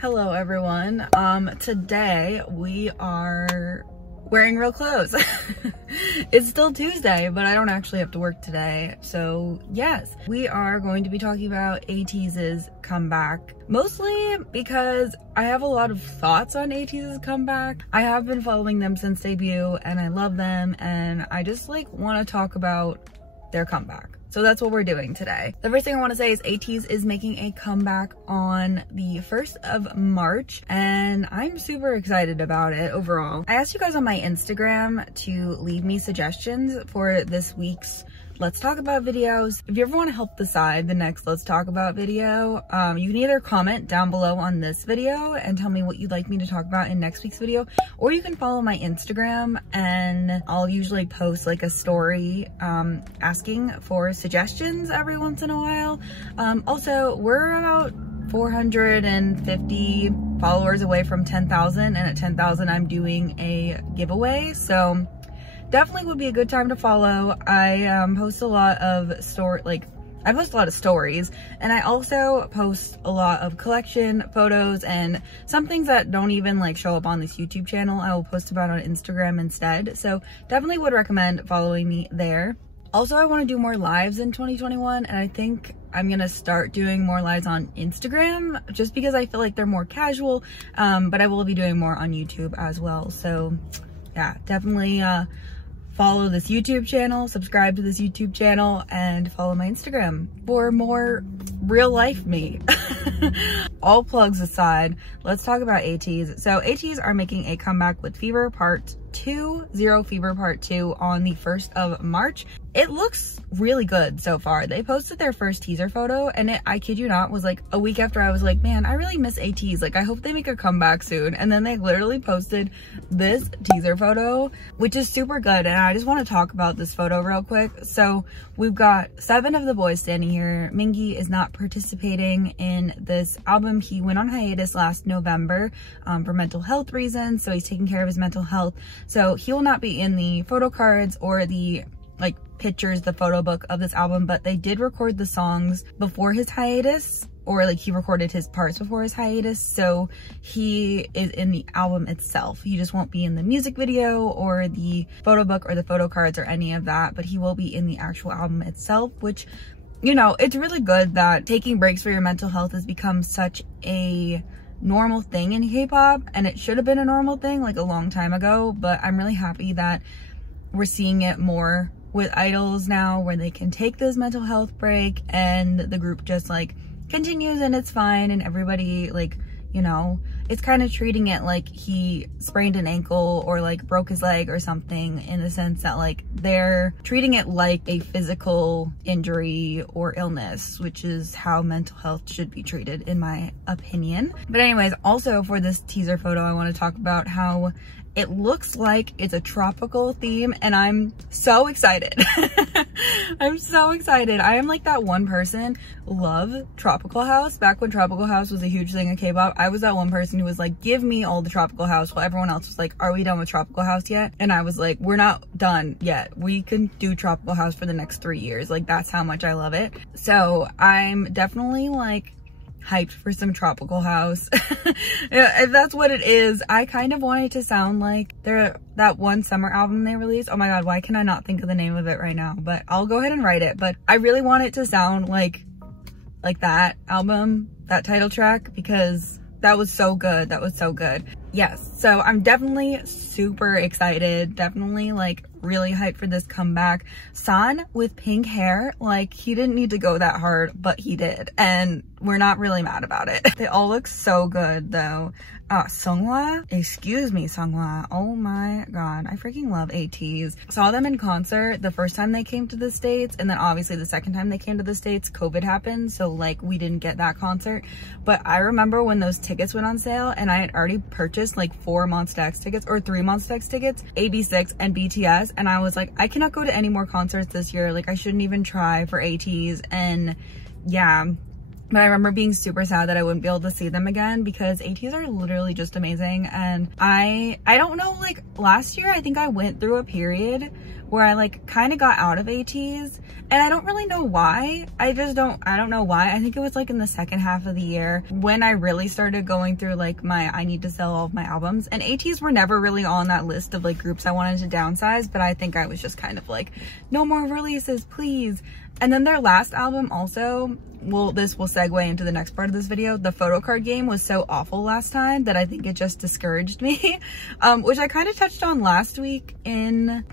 Hello everyone. Today we are wearing real clothes. It's still Tuesday, but I don't actually have to work today. So yes, we are going to be talking about ATEEZ's comeback. Mostly because I have a lot of thoughts on ATEEZ's comeback. I have been following them since debut and I love them, and I just want to talk about their comeback. So that's what we're doing today. The first thing I want to say is ATEEZ is making a comeback on the 1st of March, and I'm super excited about it overall. I asked you guys on my Instagram to leave me suggestions for this week's Let's Talk About videos. If you ever want to help decide the next Let's Talk About video, you can either comment down below on this video and tell me what you'd like me to talk about in next week's video, or you can follow my Instagram and I'll usually post a story asking for suggestions every once in a while. Also, we're about 450 followers away from 10,000, and at 10,000 I'm doing a giveaway, so definitely would be a good time to follow. I post a lot of I post a lot of stories, and I also post a lot of collection photos and some things that don't even show up on this YouTube channel. I will post about on Instagram instead. So definitely would recommend following me there. Also, I want to do more lives in 2021, and I think I'm gonna start doing more lives on Instagram just because I feel like they're more casual, but I will be doing more on YouTube as well. So yeah, definitely follow this YouTube channel, subscribe to this YouTube channel, and follow my Instagram for more real life me. All plugs aside, let's talk about ATEEZ. So ATEEZ are making a comeback with Fever Part 2, Zero Fever Part 2 on the 1st of March. It looks really good so far. They posted their first teaser photo, and it, I kid you not, was a week after I was like, man, I really miss ATEEZ. I hope they make a comeback soon. And then they literally posted this teaser photo, which is super good. And I just want to talk about this photo real quick. So we've got 7 of the boys standing here. Mingi is not participating in this album. He went on hiatus last November for mental health reasons. So he's taking care of his mental health. So he will not be in the photo cards or the pictures, the photo book of this album, but they did record the songs before his hiatus, or he recorded his parts before his hiatus, so he is in the album itself. He just won't be in the music video or the photo book or the photo cards or any of that, but he will be in the actual album itself, which, you know, it's really good that taking breaks for your mental health has become such a normal thing in K-pop, and it should have been a normal thing a long time ago, but I'm really happy that we're seeing it more with idols now, where they can take this mental health break and the group just continues and it's fine, and everybody you know, it's kind of treating it like he sprained an ankle or broke his leg or something, in the sense that they're treating it like a physical injury or illness, which is how mental health should be treated in my opinion. But anyways, also for this teaser photo, I want to talk about how it looks like it's a tropical theme, and I'm so excited. I'm so excited. I am that one person, love Tropical House. Back when Tropical House was a huge thing in K-pop, I was that one person who was give me all the Tropical House, while everyone else was are we done with Tropical House yet? And I was we're not done yet. We can do Tropical House for the next 3 years. That's how much I love it. So I'm definitely hyped for some Tropical House. If that's what it is. I kind of want it to sound like that one summer album they released. Oh my god, why can I not think of the name of it right now? But I'll go ahead and write it. But I really want it to sound like that album, that title track, because that was so good. That was so good. Yes, so I'm definitely super excited. Definitely really hyped for this comeback. San with pink hair, he didn't need to go that hard, but he did, and we're not really mad about it. They all look so good though. Seonghwa, excuse me, Seonghwa. Oh my god, I freaking love ATEEZ. Saw them in concert the first time they came to the States, and then obviously the second time they came to the States, COVID happened, so we didn't get that concert. But I remember when those tickets went on sale, and I had already purchased 4 Monsta X tickets or 3 Monsta X tickets, AB6 and BTS, and I was I cannot go to any more concerts this year. I shouldn't even try for ATEEZ. And yeah, but I remember being super sad that I wouldn't be able to see them again, because ATEEZ are literally just amazing. And I don't know, last year I think I went through a period where I like kind of got out of ATEEZ, and I don't really know why. I don't know why. I think it was like in the second half of the year when I really started going through like I need to sell all of my albums, and ATEEZ were never really on that list of like groups I wanted to downsize, but I think I was just kind of like, no more releases, please. And then their last album also, well, this will segue into the next part of this video. The Photocard game was so awful last time that I think it just discouraged me, which I kind of touched on last week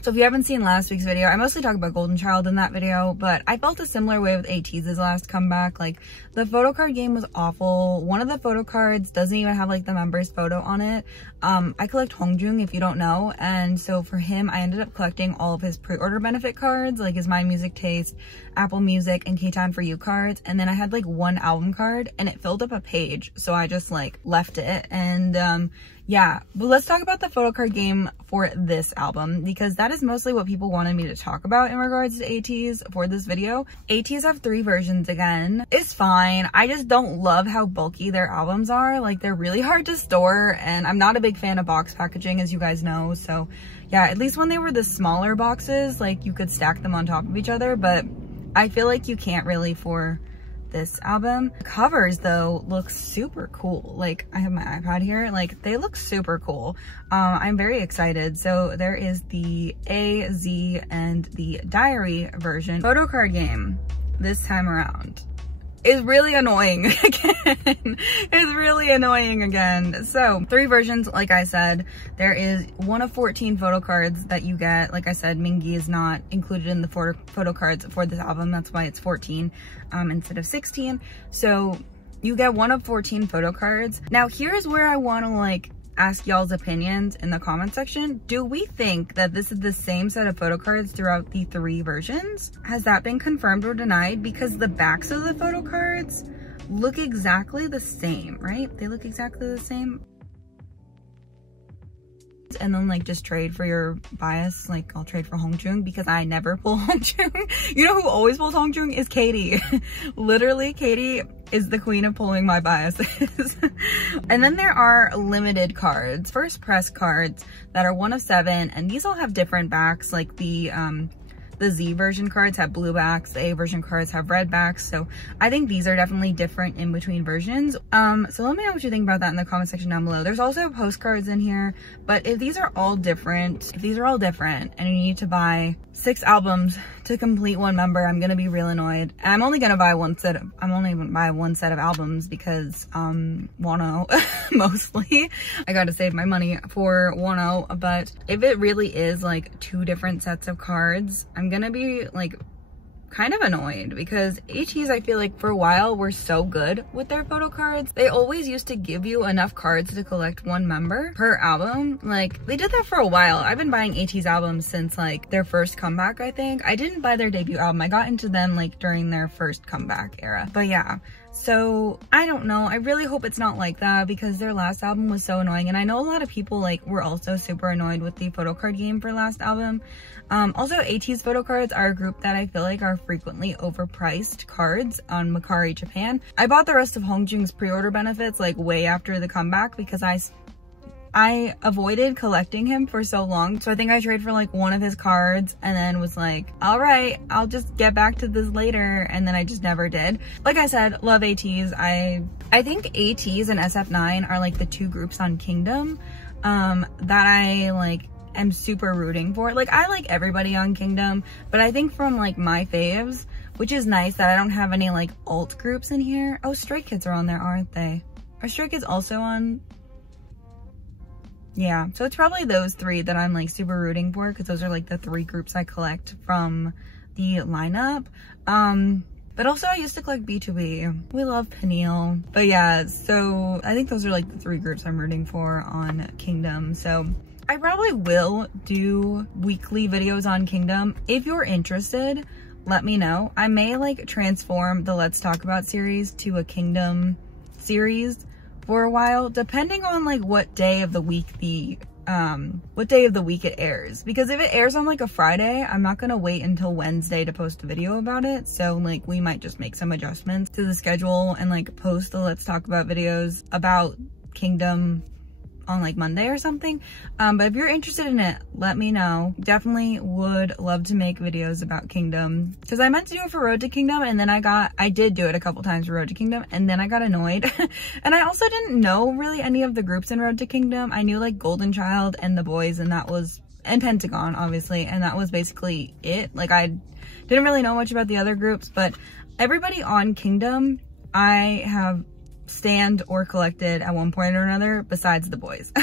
so if you haven't seen last week's video, I mostly talk about Golden Child in that video, but I felt a similar way with ATEEZ's last comeback. Like, the Photocard game was awful. One of the photo cards doesn't even have like the member's photo on it. I collect Hongjung, if you don't know, and so for him, I ended up collecting all of his pre-order benefit cards, like his My Music Taste, Apple Music, and K-Time For You cards, and then I had like one album card, and it filled up a page, so I just like left it. And yeah, but let's talk about the Photocard game for this album, because that is mostly what people wanted me to talk about in regards to ATEEZ for this video. ATEEZ have 3 versions again. It's fine. I just don't love how bulky their albums are. Like, they're really hard to store, and I'm not a big fan of box packaging, as you guys know. So yeah, at least when they were the smaller boxes, like you could stack them on top of each other, but I feel like you can't really for this album. The covers though look super cool. Like, I have my iPad here, like they look super cool. I'm very excited. So there is the A, Z, and the diary version. Photocard game this time around is really annoying again. It's really annoying again. So 3 versions, like I said. There is one of 14 photo cards that you get. Like I said, Mingi is not included in the photo cards for this album. That's why it's 14 instead of 16. So you get one of 14 photo cards. Now here's where I want to like ask y'all's opinions in the comment section. Do we think that this is the same set of photo cards throughout the 3 versions? Has that been confirmed or denied? Because the backs of the photo cards look exactly the same, right? They look exactly the same. And then like just trade for your bias. Like, I'll trade for Hongjung because I never pull Hongjung. You know who always pulls Hongjung is Katie. Literally, Katie is the queen of pulling my biases. And then there are limited cards, first press cards that are 1 of 7, and these all have different backs. Like the Z version cards have blue backs, the A version cards have red backs. So I think these are definitely different in between versions. So let me know what you think about that in the comment section down below. There's also postcards in here, but if these are all different, and you need to buy 6 albums to complete 1 member, I'm gonna be real annoyed. And I'm only gonna buy one set of albums because Wano mostly. I gotta save my money for Wano, but if it really is like 2 different sets of cards, I'm gonna be like kind of annoyed, because ATEEZ, I feel like for a while were so good with their photo cards. They always used to give you enough cards to collect 1 member per album. Like, they did that for a while. I've been buying ATEEZ albums since like their first comeback, I think. I didn't buy their debut album. I got into them like during their first comeback era. But yeah, so I don't know. I really hope it's not like that, because their last album was so annoying. And I know a lot of people like were also super annoyed with the Photocard game for last album. Also, ATEEZ photo cards are a group that I feel like are frequently overpriced cards on Mercari Japan. I bought the rest of Hongjung's pre-order benefits like way after the comeback because I avoided collecting him for so long. So I think I traded for like 1 of his cards and then was like, all right, I'll just get back to this later. And then I just never did. Like I said, love ATEEZ. I think ATEEZ and SF9 are like the 2 groups on Kingdom that I like am super rooting for. Like, I like everybody on Kingdom, but I think from like my faves, which is nice that I don't have any like alt groups in here. Oh, Stray Kids are on there, aren't they? Are Stray Kids also on? Yeah, so it's probably those 3 that I'm like super rooting for, because those are like the 3 groups I collect from the lineup. But also I used to collect B2B. We love Peniel. But yeah, so I think those are like the 3 groups I'm rooting for on Kingdom. So I probably will do weekly videos on Kingdom. If you're interested, let me know. I may like transform the Let's Talk About series to a Kingdom series for a while, depending on like what day of the week it airs. Because if it airs on like a Friday, I'm not gonna wait until Wednesday to post a video about it. So like we might just make some adjustments to the schedule and like post the Let's Talk About videos about Kingdom on like Monday or something. But if you're interested in it, let me know. Definitely would love to make videos about Kingdom, because I meant to do it for Road to Kingdom, and then I did do it a couple times for Road to Kingdom, and then I got annoyed. And I also didn't know really any of the groups in Road to Kingdom. I knew like Golden Child and the boys, and Pentagon, obviously, and that was basically it. Like, I didn't really know much about the other groups, but everybody on Kingdom I have stanned or collected at one point or another, besides the boys.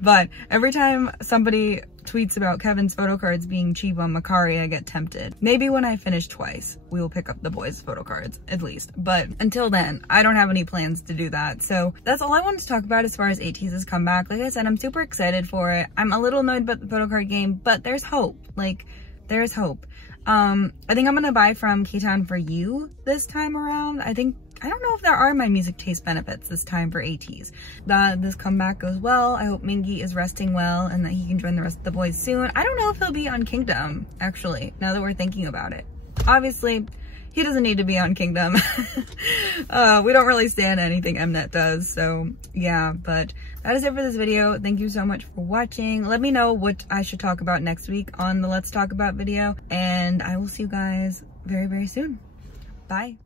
But every time somebody tweets about Kevin's photo cards being cheap on Mercari, I get tempted. Maybe when I finish Twice, we will pick up the boys' photo cards, at least. But until then, I don't have any plans to do that. So that's all I wanted to talk about as far as ATEEZ's comeback. Like I said, I'm super excited for it. I'm a little annoyed about the photo card game, but there's hope. Like, there's hope. I think I'm gonna buy from K-Town for You this time around. I don't know if there are my music taste benefits this time for ATEEZ. That this comeback goes well. I hope Mingy is resting well and that he can join the rest of the boys soon. I don't know if he'll be on Kingdom, actually, now that we're thinking about it. Obviously, he doesn't need to be on Kingdom. We don't really stand anything Mnet does, so yeah, but that is it for this video. Thank you so much for watching. Let me know what I should talk about next week on the Let's Talk About video, and I will see you guys very, very soon. Bye.